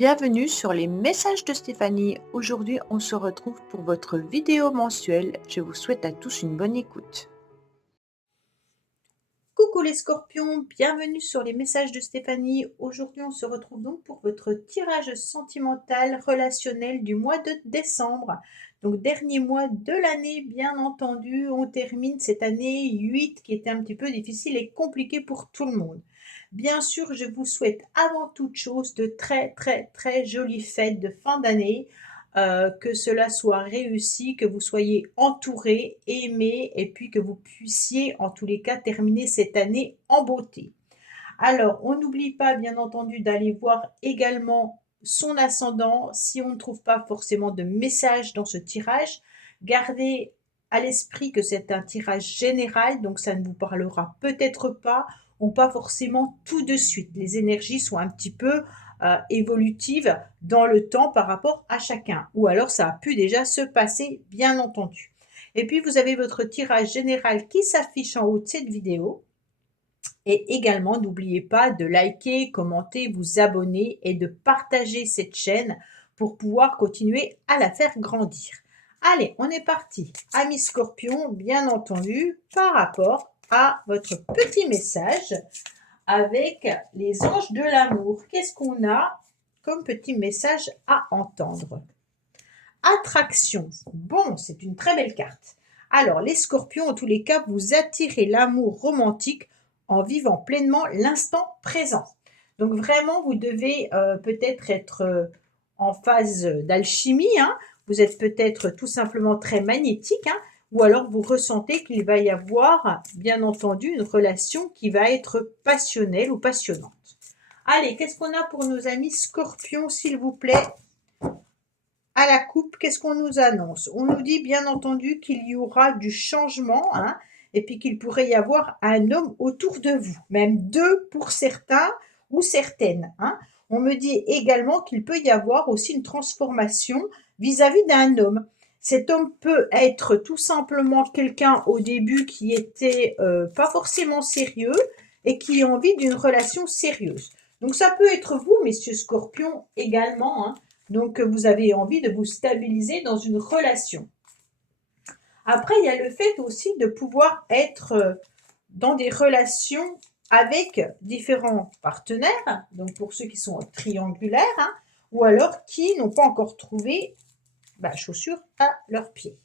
Bienvenue sur les messages de Stéphanie. Aujourd'hui, on se retrouve pour votre vidéo mensuelle. Je vous souhaite à tous une bonne écoute. Coucou les scorpions, bienvenue sur les messages de Stéphanie. Aujourd'hui, on se retrouve donc pour votre tirage sentimental relationnel du mois de décembre. Donc, dernier mois de l'année, bien entendu. On termine cette année 8 qui était un petit peu difficile et compliquée pour tout le monde. Bien sûr, je vous souhaite avant toute chose de très, très, très jolies fêtes de fin d'année. Que cela soit réussi, que vous soyez entourés, aimés et puis que vous puissiez en tous les cas terminer cette année en beauté. Alors, on n'oublie pas bien entendu d'aller voir également son ascendant. Si on ne trouve pas forcément de message dans ce tirage, gardez à l'esprit que c'est un tirage général, donc ça ne vous parlera peut-être pas ou pas forcément tout de suite. Les énergies sont un petit peu évolutives dans le temps par rapport à chacun. Ou alors ça a pu déjà se passer, bien entendu. Et puis vous avez votre tirage général qui s'affiche en haut de cette vidéo. Et également, n'oubliez pas de liker, commenter, vous abonner et de partager cette chaîne pour pouvoir continuer à la faire grandir. Allez, on est parti. Amis Scorpion, bien entendu, par rapport à votre petit message avec les anges de l'amour. Qu'est-ce qu'on a comme petit message à entendre? Attraction. Bon, c'est une très belle carte. Alors, les scorpions, en tous les cas, vous attirez l'amour romantique en vivant pleinement l'instant présent. Donc, vraiment, vous devez peut-être être en phase d'alchimie. Hein. Vous êtes peut-être tout simplement très magnétique. Hein, ou alors, vous ressentez qu'il va y avoir, bien entendu, une relation qui va être passionnelle ou passionnante. Allez, qu'est-ce qu'on a pour nos amis scorpions, s'il vous plaît? À la coupe, qu'est-ce qu'on nous annonce? On nous dit bien entendu qu'il y aura du changement, hein, et puis qu'il pourrait y avoir un homme autour de vous, même deux pour certains ou certaines. Hein. On me dit également qu'il peut y avoir aussi une transformation vis-à-vis d'un homme. Cet homme peut être tout simplement quelqu'un au début qui était pas forcément sérieux et qui a envie d'une relation sérieuse. Donc ça peut être vous, messieurs Scorpions, également, hein, donc, vous avez envie de vous stabiliser dans une relation. Après, il y a le fait aussi de pouvoir être dans des relations avec différents partenaires, donc pour ceux qui sont triangulaires, hein, ou alors qui n'ont pas encore trouvé chaussures à leurs pieds.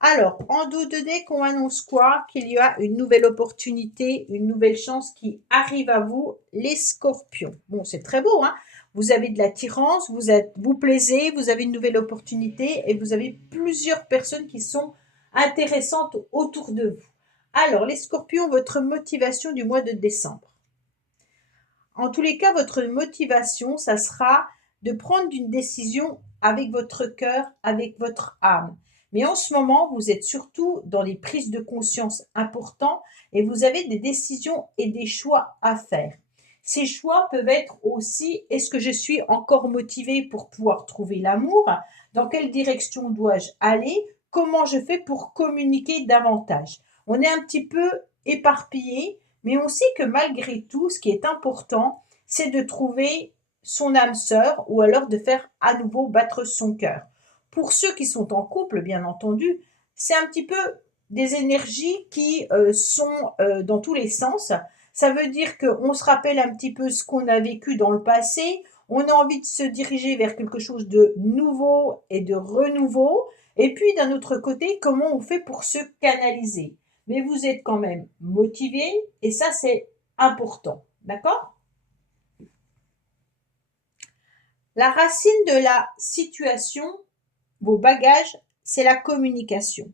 Alors, en dos de deck, on annonce quoi? Qu'il y a une nouvelle opportunité, une nouvelle chance qui arrive à vous, les scorpions. Bon, c'est très beau, hein? Vous avez de l'attirance, vous plaisez, vous avez une nouvelle opportunité et vous avez plusieurs personnes qui sont intéressantes autour de vous. Alors, les scorpions, votre motivation du mois de décembre. En tous les cas, votre motivation, ça sera de prendre une décision avec votre cœur, avec votre âme. Mais en ce moment, vous êtes surtout dans les prises de conscience importantes et vous avez des décisions et des choix à faire. Ces choix peuvent être aussi, est-ce que je suis encore motivée pour pouvoir trouver l'amour? Dans quelle direction dois-je aller? Comment je fais pour communiquer davantage? On est un petit peu éparpillé, mais on sait que malgré tout, ce qui est important, c'est de trouver son âme sœur ou alors de faire à nouveau battre son cœur. Pour ceux qui sont en couple, bien entendu, c'est un petit peu des énergies qui sont dans tous les sens. Ça veut dire qu'on se rappelle un petit peu ce qu'on a vécu dans le passé, on a envie de se diriger vers quelque chose de nouveau et de renouveau, et puis d'un autre côté, comment on fait pour se canaliser. Mais vous êtes quand même motivé, et ça c'est important, d'accord? La racine de la situation, vos bagages, c'est la communication.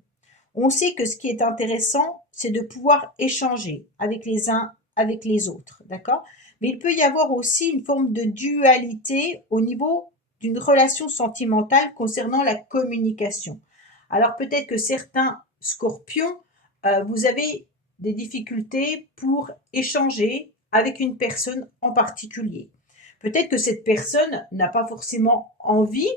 On sait que ce qui est intéressant, c'est de pouvoir échanger avec les uns, avec les autres, d'accord? Mais il peut y avoir aussi une forme de dualité au niveau d'une relation sentimentale concernant la communication. Alors peut-être que certains scorpions, vous avez des difficultés pour échanger avec une personne en particulier. Peut-être que cette personne n'a pas forcément envie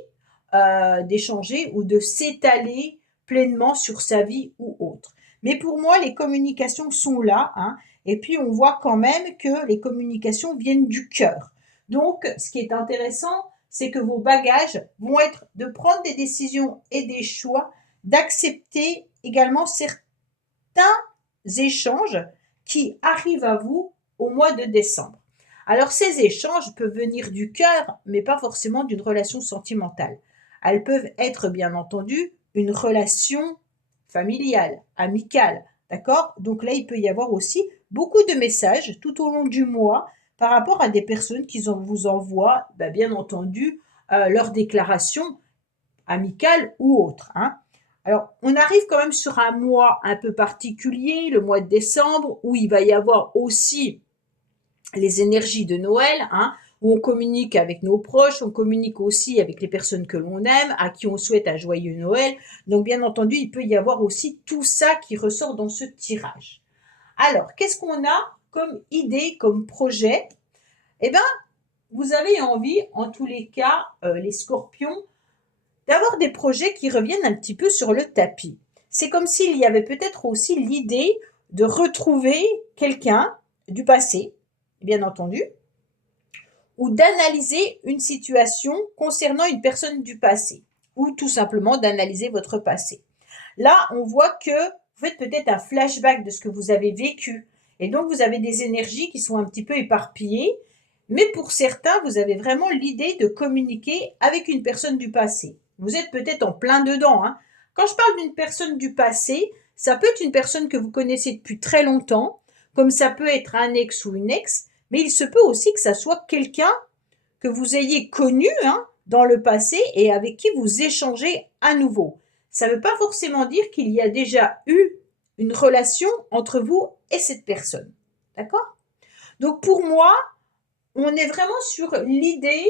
d'échanger ou de s'étaler pleinement sur sa vie ou autre. Mais pour moi, les communications sont là, hein, et puis on voit quand même que les communications viennent du cœur. Donc, ce qui est intéressant, c'est que vos bagages vont être de prendre des décisions et des choix, d'accepter également certains échanges qui arrivent à vous au mois de décembre. Alors ces échanges peuvent venir du cœur, mais pas forcément d'une relation sentimentale. Elles peuvent être bien entendu une relation familiale, amicale, d'accord? Donc là, il peut y avoir aussi beaucoup de messages tout au long du mois par rapport à des personnes qui vous envoient, bien entendu, leurs déclarations amicales ou autres, hein. Alors, on arrive quand même sur un mois un peu particulier, le mois de décembre, où il va y avoir aussi les énergies de Noël, hein, où on communique avec nos proches, on communique aussi avec les personnes que l'on aime, à qui on souhaite un joyeux Noël. Donc, bien entendu, il peut y avoir aussi tout ça qui ressort dans ce tirage. Alors, qu'est-ce qu'on a comme idée, comme projet? Eh bien, vous avez envie, en tous les cas, les scorpions, d'avoir des projets qui reviennent un petit peu sur le tapis. C'est comme s'il y avait peut-être aussi l'idée de retrouver quelqu'un du passé, bien entendu, ou d'analyser une situation concernant une personne du passé, ou tout simplement d'analyser votre passé. Là, on voit que vous faites peut-être un flashback de ce que vous avez vécu, et donc vous avez des énergies qui sont un petit peu éparpillées, mais pour certains, vous avez vraiment l'idée de communiquer avec une personne du passé. Vous êtes peut-être en plein dedans, hein. Quand je parle d'une personne du passé, ça peut être une personne que vous connaissez depuis très longtemps, comme ça peut être un ex ou une ex, mais il se peut aussi que ça soit quelqu'un que vous ayez connu, hein, dans le passé et avec qui vous échangez à nouveau. Ça ne veut pas forcément dire qu'il y a déjà eu une relation entre vous et cette personne. D'accord? Donc pour moi, on est vraiment sur l'idée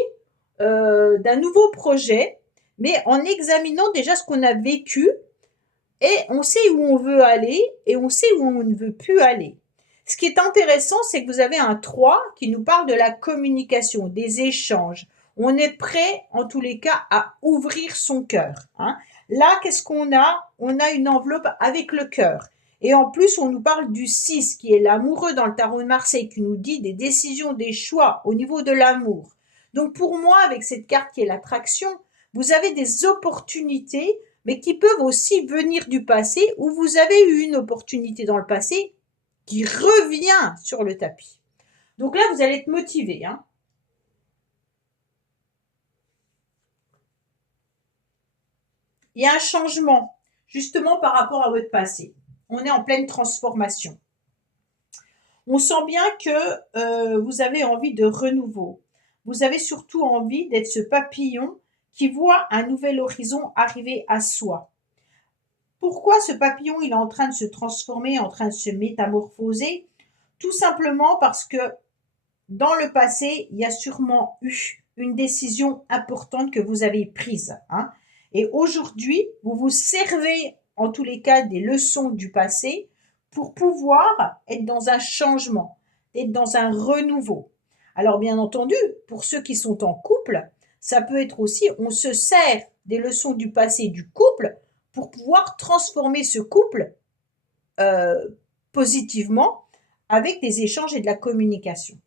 d'un nouveau projet, mais en examinant déjà ce qu'on a vécu, et on sait où on veut aller et on sait où on ne veut plus aller. Ce qui est intéressant, c'est que vous avez un 3 qui nous parle de la communication, des échanges. On est prêt, en tous les cas, à ouvrir son cœur, hein. Là, qu'est-ce qu'on a? On a une enveloppe avec le cœur. Et en plus, on nous parle du 6, qui est l'amoureux dans le tarot de Marseille, qui nous dit des décisions, des choix au niveau de l'amour. Donc pour moi, avec cette carte qui est l'attraction, vous avez des opportunités, mais qui peuvent aussi venir du passé, où vous avez eu une opportunité dans le passé qui revient sur le tapis. Donc là, vous allez être motivé, hein. Il y a un changement, justement par rapport à votre passé. On est en pleine transformation. On sent bien que vous avez envie de renouveau. Vous avez surtout envie d'être ce papillon qui voit un nouvel horizon arriver à soi. Pourquoi ce papillon il est en train de se transformer, en train de se métamorphoser? Tout simplement parce que dans le passé, il y a sûrement eu une décision importante que vous avez prise, hein. Et aujourd'hui, vous vous servez en tous les cas des leçons du passé pour pouvoir être dans un changement, être dans un renouveau. Alors bien entendu, pour ceux qui sont en couple, ça peut être aussi, on se sert des leçons du passé du couple pour pouvoir transformer ce couple positivement avec des échanges et de la communication.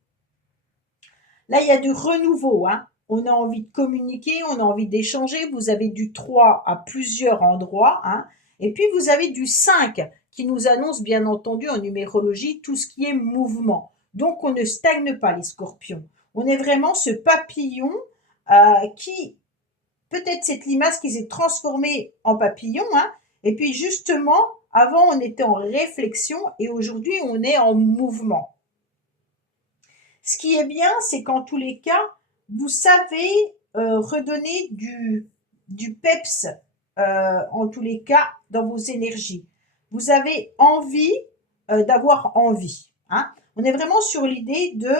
Là, il y a du renouveau, hein. On a envie de communiquer, on a envie d'échanger. Vous avez du 3 à plusieurs endroits, hein. Et puis, vous avez du 5 qui nous annonce, bien entendu, en numérologie, tout ce qui est mouvement. Donc, on ne stagne pas, les scorpions. On est vraiment ce papillon qui, peut-être cette limace qui s'est transformée en papillon, hein. Et puis, justement, avant, on était en réflexion et aujourd'hui, on est en mouvement. Ce qui est bien, c'est qu'en tous les cas, vous savez redonner du peps, en tous les cas, dans vos énergies. Vous avez envie d'avoir envie, hein. On est vraiment sur l'idée de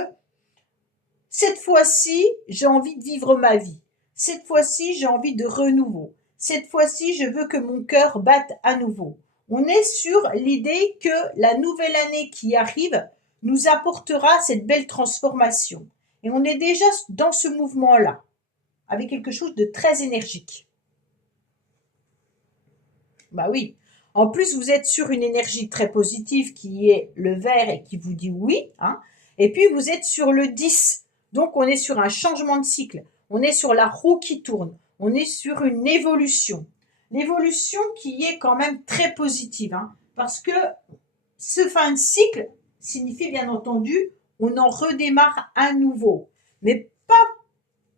cette fois-ci, j'ai envie de vivre ma vie. Cette fois-ci, j'ai envie de renouveau. Cette fois-ci, je veux que mon cœur batte à nouveau. On est sur l'idée que la nouvelle année qui arrive nous apportera cette belle transformation. Et on est déjà dans ce mouvement-là, avec quelque chose de très énergique. Bah oui. En plus, vous êtes sur une énergie très positive qui est le vert et qui vous dit oui, hein. Et puis, vous êtes sur le 10. Donc, on est sur un changement de cycle. On est sur la roue qui tourne. On est sur une évolution. L'évolution qui est quand même très positive, hein, parce que ce fin de cycle signifie bien entendu, on en redémarre à nouveau. Mais pas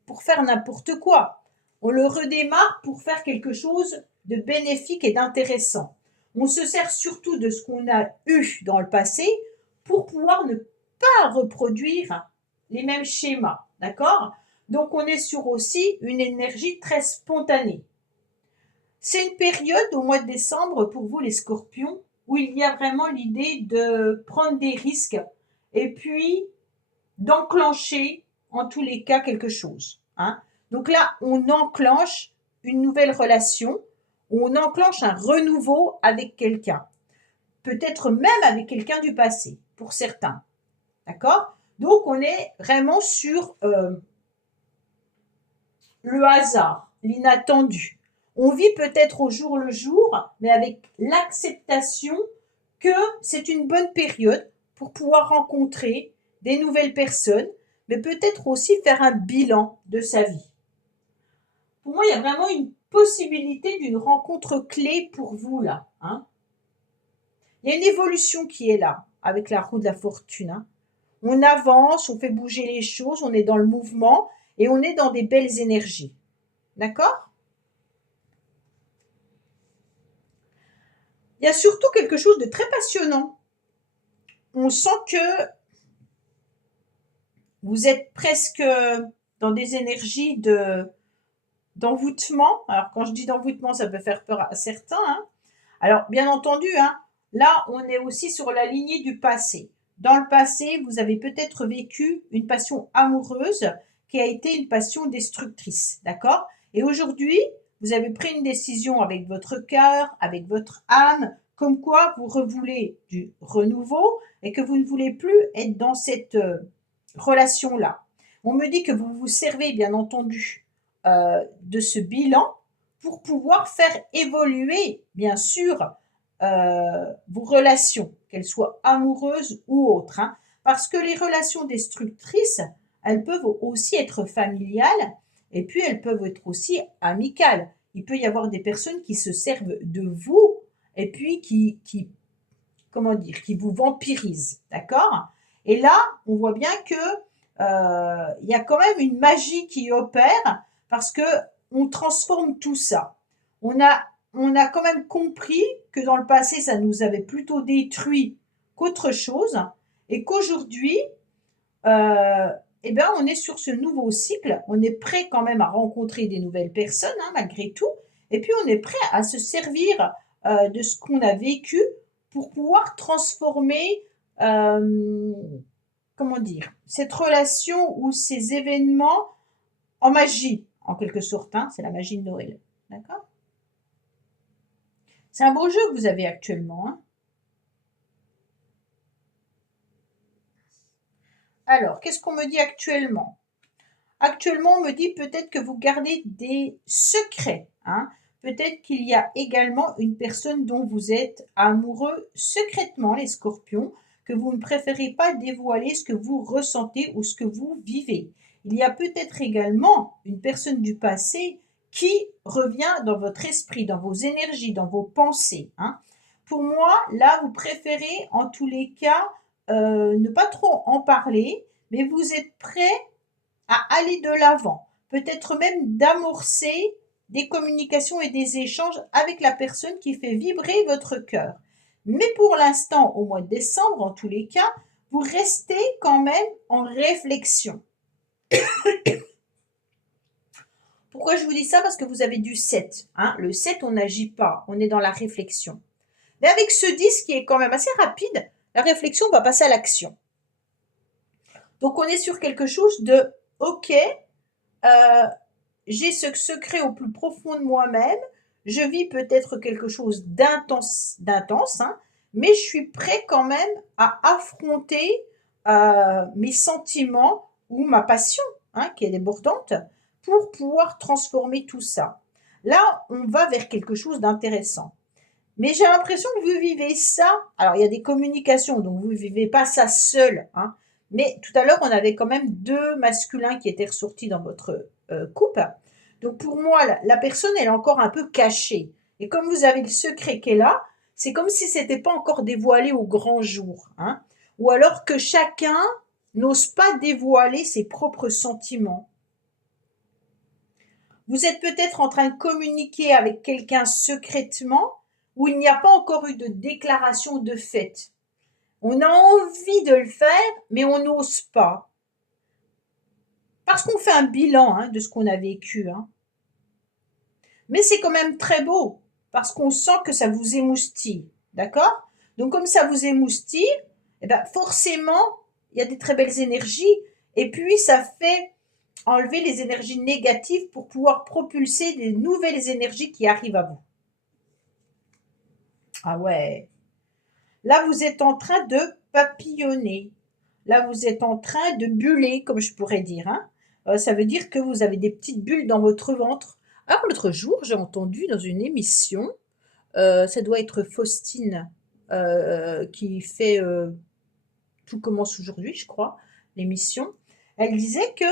pour faire n'importe quoi. On le redémarre pour faire quelque chose de bénéfique et d'intéressant. On se sert surtout de ce qu'on a eu dans le passé pour pouvoir ne pas reproduire les mêmes schémas. D'accord? Donc on est sur aussi une énergie très spontanée. C'est une période au mois de décembre pour vous les scorpions où il y a vraiment l'idée de prendre des risques et puis d'enclencher en tous les cas quelque chose. Hein. Donc là, on enclenche une nouvelle relation, on enclenche un renouveau avec quelqu'un. Peut-être même avec quelqu'un du passé, pour certains. D'accord? Donc on est vraiment sur le hasard, l'inattendu. On vit peut-être au jour le jour, mais avec l'acceptation que c'est une bonne période pour pouvoir rencontrer des nouvelles personnes, mais peut-être aussi faire un bilan de sa vie. Pour moi, il y a vraiment une possibilité d'une rencontre clé pour vous là. Hein. Il y a une évolution qui est là, avec la roue de la fortune. Hein. On avance, on fait bouger les choses, on est dans le mouvement et on est dans des belles énergies. D'accord? Il y a surtout quelque chose de très passionnant. On sent que vous êtes presque dans des énergies d'envoûtement. Alors, quand je dis d'envoûtement, ça peut faire peur à certains. Hein. Alors, bien entendu, hein, là, on est aussi sur la lignée du passé. Dans le passé, vous avez peut-être vécu une passion amoureuse qui a été une passion destructrice. D'accord? Et aujourd'hui, vous avez pris une décision avec votre cœur, avec votre âme, comme quoi vous voulez du renouveau et que vous ne voulez plus être dans cette relation-là. On me dit que vous vous servez, bien entendu, de ce bilan pour pouvoir faire évoluer, bien sûr, vos relations, qu'elles soient amoureuses ou autres. Hein, parce que les relations destructrices, elles peuvent aussi être familiales et puis elles peuvent être aussi amicales. Il peut y avoir des personnes qui se servent de vous et puis comment dire, qui vous vampirisent, d'accord? Et là, on voit bien que il y a quand même une magie qui opère parce que on transforme tout ça. On a quand même compris que dans le passé, ça nous avait plutôt détruit qu'autre chose et qu'aujourd'hui, eh ben, on est sur ce nouveau cycle. On est prêt quand même à rencontrer des nouvelles personnes, hein, malgré tout. Et puis, on est prêt à se servir de ce qu'on a vécu pour pouvoir transformer, comment dire, cette relation ou ces événements en magie, en quelque sorte. Hein, c'est la magie de Noël. D'accord? C'est un beau jeu que vous avez actuellement. Hein. Alors, qu'est-ce qu'on me dit actuellement? Actuellement, on me dit peut-être que vous gardez des secrets. Hein. Peut-être qu'il y a également une personne dont vous êtes amoureux secrètement, les scorpions, que vous ne préférez pas dévoiler ce que vous ressentez ou ce que vous vivez. Il y a peut-être également une personne du passé qui revient dans votre esprit, dans vos énergies, dans vos pensées. Hein. Pour moi, là, vous préférez en tous les cas ne pas trop en parler, mais vous êtes prêt à aller de l'avant, peut-être même d'amorcer des communications et des échanges avec la personne qui fait vibrer votre cœur. Mais pour l'instant, au mois de décembre, en tous les cas, vous restez quand même en réflexion. Pourquoi je vous dis ça? Parce que vous avez du 7. Hein. Le 7, on n'agit pas, on est dans la réflexion. Mais avec ce 10 qui est quand même assez rapide, la réflexion va passer à l'action. Donc on est sur quelque chose de « ok, j'ai ce secret au plus profond de moi-même, je vis peut-être quelque chose d'intense, hein, mais je suis prêt quand même à affronter mes sentiments ou ma passion, hein, qui est débordante, pour pouvoir transformer tout ça. Là, on va vers quelque chose d'intéressant. Mais j'ai l'impression que vous vivez ça. Alors, il y a des communications, donc vous ne vivez pas ça seul. Hein, mais tout à l'heure, on avait quand même 2 masculins qui étaient ressortis dans votre coupe. Donc pour moi, la personne, elle est encore un peu cachée. Et comme vous avez le secret qui est là, c'est comme si c'était pas encore dévoilé au grand jour, hein. Ou alors que chacun n'ose pas dévoiler ses propres sentiments. Vous êtes peut-être en train de communiquer avec quelqu'un secrètement où il n'y a pas encore eu de déclaration de fait. On a envie de le faire, mais on n'ose pas. Parce qu'on fait un bilan, hein, de ce qu'on a vécu, hein. Mais c'est quand même très beau, parce qu'on sent que ça vous émoustille, d'accord? Donc comme ça vous émoustille, eh ben forcément, il y a des très belles énergies, et puis ça fait enlever les énergies négatives pour pouvoir propulser des nouvelles énergies qui arrivent à vous. Ah ouais. Là, vous êtes en train de papillonner. Là, vous êtes en train de buller, comme je pourrais dire, hein. Ça veut dire que vous avez des petites bulles dans votre ventre. Alors, l'autre jour, j'ai entendu dans une émission, ça doit être Faustine qui fait Tout commence aujourd'hui, je crois, l'émission. Elle disait que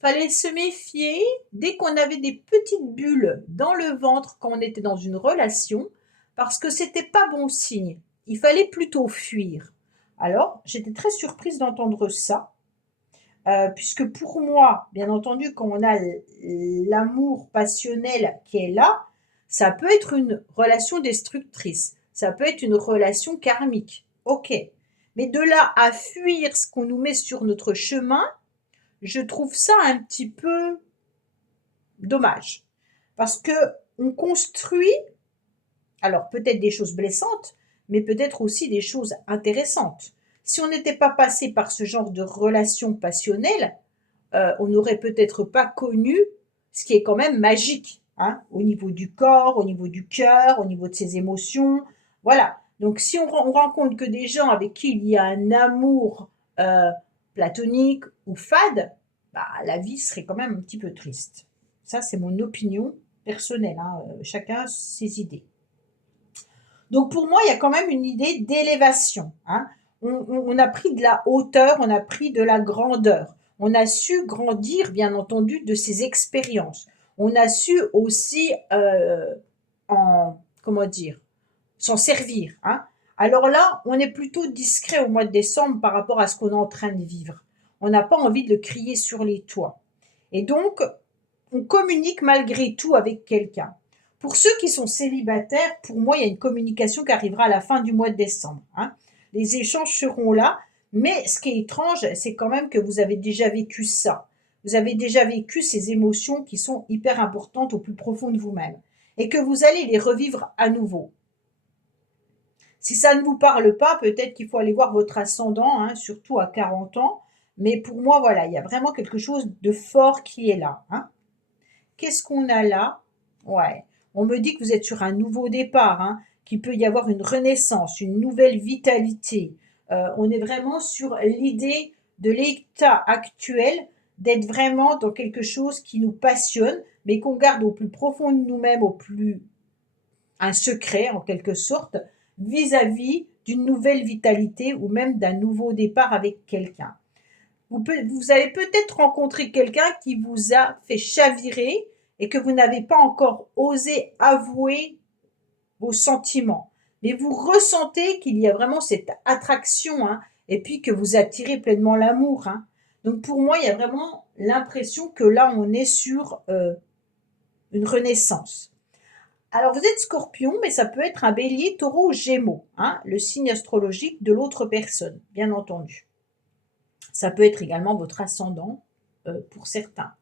fallait se méfier dès qu'on avait des petites bulles dans le ventre quand on était dans une relation, parce que c'était pas bon signe. Il fallait plutôt fuir. Alors, j'étais très surprise d'entendre ça, puisque pour moi, bien entendu, quand on a l'amour passionnel qui est là, ça peut être une relation destructrice, ça peut être une relation karmique, ok. Mais de là à fuir ce qu'on nous met sur notre chemin, je trouve ça un petit peu dommage. Parce que on construit, alors peut-être des choses blessantes, mais peut-être aussi des choses intéressantes. Si on n'était pas passé par ce genre de relation passionnelle, on n'aurait peut-être pas connu ce qui est quand même magique, hein, au niveau du corps, au niveau du cœur, au niveau de ses émotions. Voilà. Donc si on rencontre que des gens avec qui il y a un amour platonique ou fade, bah, la vie serait quand même un petit peu triste. Ça, c'est mon opinion personnelle, hein, chacun ses idées. Donc pour moi, il y a quand même une idée d'élévation, hein. On a pris de la hauteur, on a pris de la grandeur. On a su grandir, bien entendu, de ses expériences. On a su aussi, comment dire, s'en servir, hein. Alors là, on est plutôt discret au mois de décembre par rapport à ce qu'on est en train de vivre. On n'a pas envie de le crier sur les toits. Et donc, on communique malgré tout avec quelqu'un. Pour ceux qui sont célibataires, pour moi, il y a une communication qui arrivera à la fin du mois de décembre, hein. Les échanges seront là, mais ce qui est étrange, c'est quand même que vous avez déjà vécu ça. Vous avez déjà vécu ces émotions qui sont hyper importantes au plus profond de vous-même et que vous allez les revivre à nouveau. Si ça ne vous parle pas, peut-être qu'il faut aller voir votre ascendant, hein, surtout à 40 ans. Mais pour moi, voilà, il y a vraiment quelque chose de fort qui est là, hein. Qu'est-ce qu'on a là? Ouais, on me dit que vous êtes sur un nouveau départ, hein, qu'il peut y avoir une renaissance, une nouvelle vitalité. On est vraiment sur l'idée de l'état actuel, d'être vraiment dans quelque chose qui nous passionne, mais qu'on garde au plus profond de nous-mêmes, au plus un secret en quelque sorte, vis-à-vis d'une nouvelle vitalité ou même d'un nouveau départ avec quelqu'un. Vous avez peut-être rencontré quelqu'un qui vous a fait chavirer et que vous n'avez pas encore osé avouer vos sentiments. Mais vous ressentez qu'il y a vraiment cette attraction, hein, et puis que vous attirez pleinement l'amour, hein. Donc pour moi, il y a vraiment l'impression que là, on est sur une renaissance. Alors vous êtes scorpion, mais ça peut être un bélier, taureau ou gémeaux, hein, le signe astrologique de l'autre personne, bien entendu. Ça peut être également votre ascendant pour certains.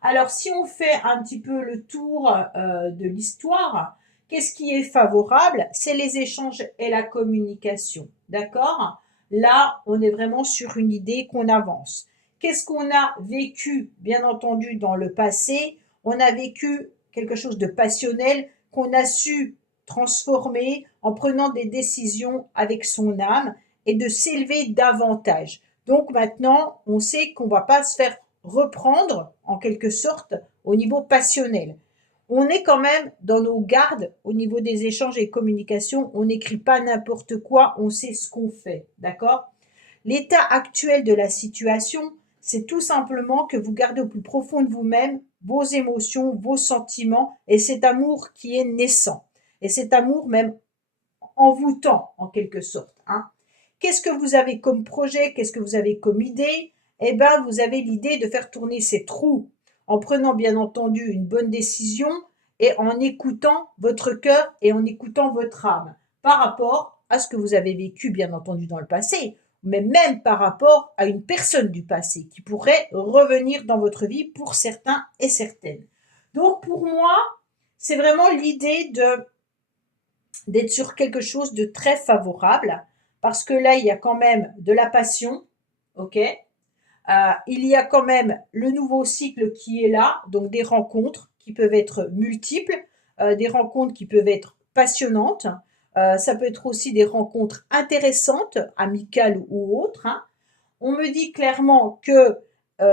Alors, si on fait un petit peu le tour de l'histoire, qu'est-ce qui est favorable? C'est les échanges et la communication. D'accord? Là, on est vraiment sur une idée qu'on avance. Qu'est-ce qu'on a vécu, bien entendu, dans le passé? On a vécu quelque chose de passionnel qu'on a su transformer en prenant des décisions avec son âme et de s'élever davantage. Donc maintenant, on sait qu'on ne va pas se faire reprendre, en quelque sorte, au niveau passionnel. On est quand même dans nos gardes au niveau des échanges et communications. On n'écrit pas n'importe quoi, on sait ce qu'on fait, d'accord? L'état actuel de la situation, c'est tout simplement que vous gardez au plus profond de vous-même vos émotions, vos sentiments et cet amour qui est naissant. Et cet amour même envoûtant en quelque sorte, hein. Qu'est-ce que vous avez comme projet? Qu'est-ce que vous avez comme idée? Eh bien, vous avez l'idée de faire tourner ces trous en prenant bien entendu une bonne décision et en écoutant votre cœur et en écoutant votre âme par rapport à ce que vous avez vécu bien entendu dans le passé, mais même par rapport à une personne du passé qui pourrait revenir dans votre vie pour certains et certaines. Donc pour moi, c'est vraiment l'idée de d'être sur quelque chose de très favorable, parce que là, il y a quand même de la passion, ok. Il y a quand même le nouveau cycle qui est là, donc des rencontres qui peuvent être multiples, des rencontres qui peuvent être passionnantes, ça peut être aussi des rencontres intéressantes, amicales ou autres, hein. On me dit clairement que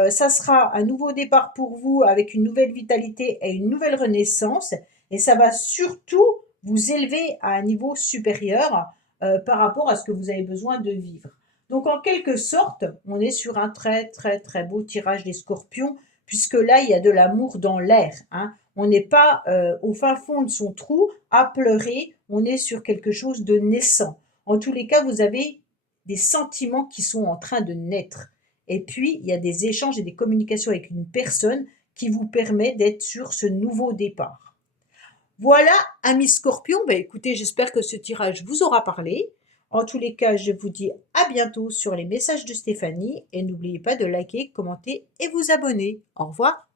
ça sera un nouveau départ pour vous avec une nouvelle vitalité et une nouvelle renaissance. Et ça va surtout vous élever à un niveau supérieur par rapport à ce que vous avez besoin de vivre. Donc en quelque sorte, on est sur un très très très beau tirage des scorpions, puisque là, il y a de l'amour dans l'air, hein. On n'est pas au fin fond de son trou à pleurer, on est sur quelque chose de naissant. En tous les cas, vous avez des sentiments qui sont en train de naître. Et puis, il y a des échanges et des communications avec une personne qui vous permet d'être sur ce nouveau départ. Voilà, amis scorpions, ben écoutez, j'espère que ce tirage vous aura parlé. En tous les cas, je vous dis à bientôt sur les messages de Stéphanie et n'oubliez pas de liker, commenter et vous abonner. Au revoir.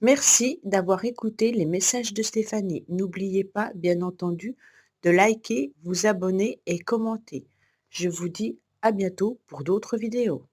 Merci d'avoir écouté les messages de Stéphanie. N'oubliez pas, bien entendu, de liker, vous abonner et commenter. Je vous dis à bientôt pour d'autres vidéos.